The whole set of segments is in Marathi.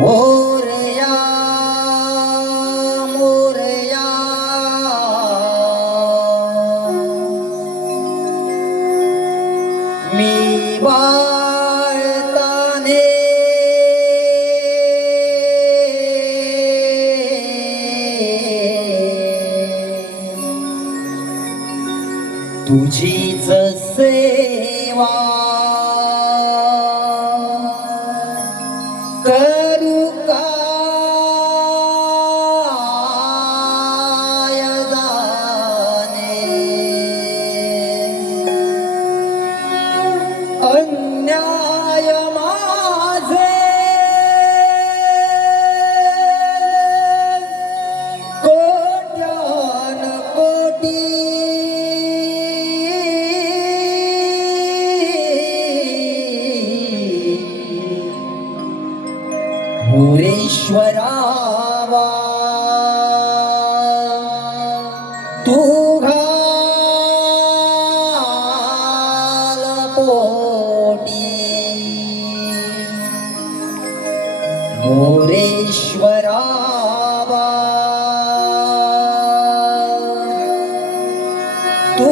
मोरया मोरया मी वाळताने तुझीच सेवा करू काय जाणे अन्याय माझे कोट्यान कोटी मोरेश्वरावा तू घाल पोटी मोरेश्वरावा तू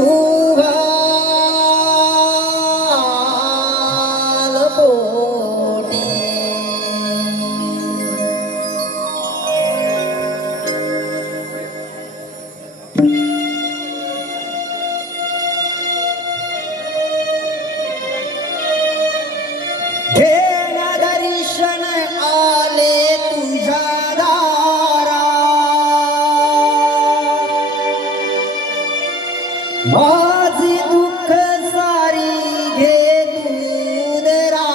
घाल पोटी घेण दर्शन आले तुझ्या दारा माझी दुःख सारी घे दूधरा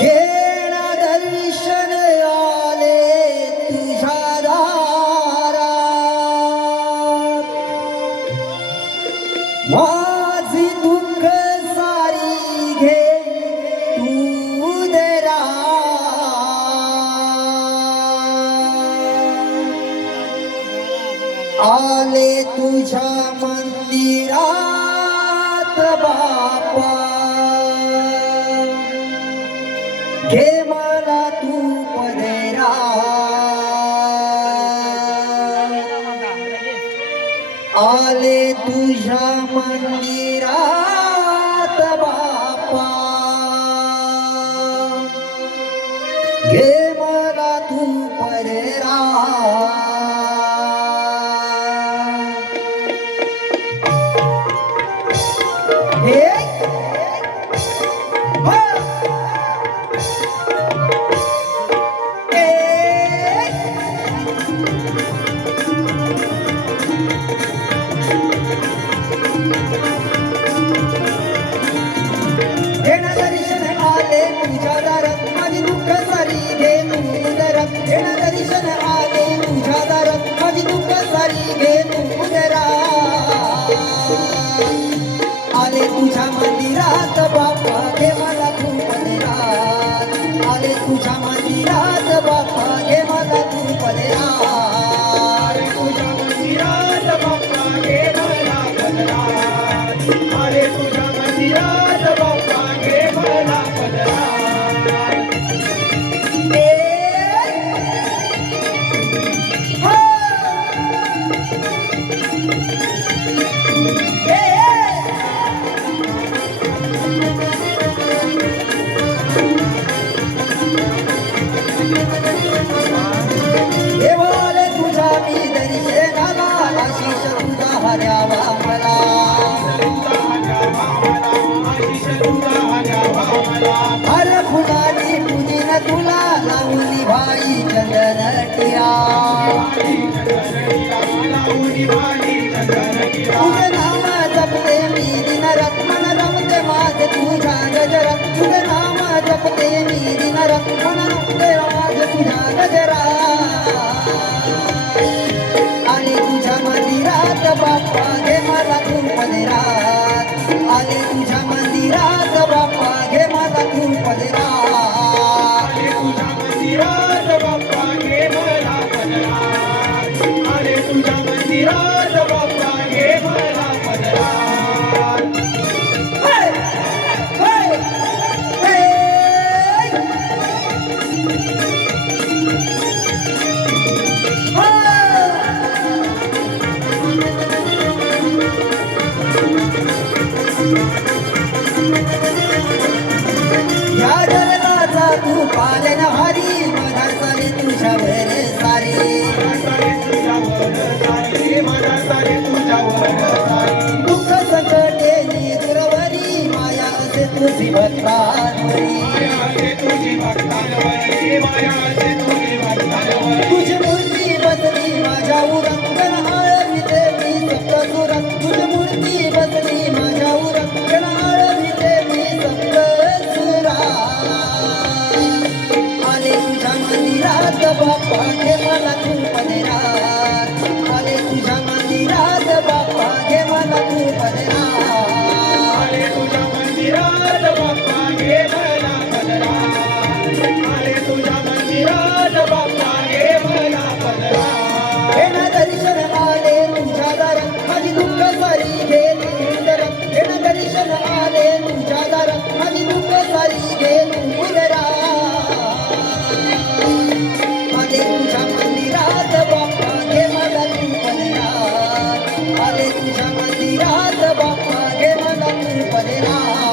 घेण दर्शन आले तुझ्या दारा माझी दुःख सारी घे दूधरा आले तुझ्या मंदिरात बापा घे मला तू पदरा आले तुझ्या मंदिरात बापा घे मला तू पदरा तुला लावून भाई चंदनटिया तुझे नाम जपते मी दिन रात मन रमते माझे तुझ्या गजरात तुझे नाम जपते मी दिन रात मन रमते माझे तुझ्या गजरात आले तुझ्या मंदिरात बाप्पा घे मला तू पदरात आले तुझ्या मंदिरात बाप्पा घे मला तू पदरात Hey! Hey! Hey! या जगताचा तू पालनहारी माझा सारी तुझ्यावर सारी दुःख संकटे दुरवरी माया असे तुझी भक्तांवरी तुझी मूर्ती बसली माझ्या उरंगण आळविते मी सप्तसुरात तुझी मूर्ती बसली माझ्या उरंगण आळविते मी सप्तसुरात आले तुझ्या मंदिरात बाप्पा घे मला तू पदरात आले तुझ्या मंदिरात बाप्पा घे मला तू पदरात घेण दर्शन आले तुझ्या दारात माझी दुःख सारी गेली उदरात घेण दर्शन आले तुझ्या दारात माझी दुःख सारी गेली उदरात आले तुझ्या मंदिरात बाप्पा घे मला तू पदरात आले तुझ्या मंदिरात बाप्पा घे मला तू पदरात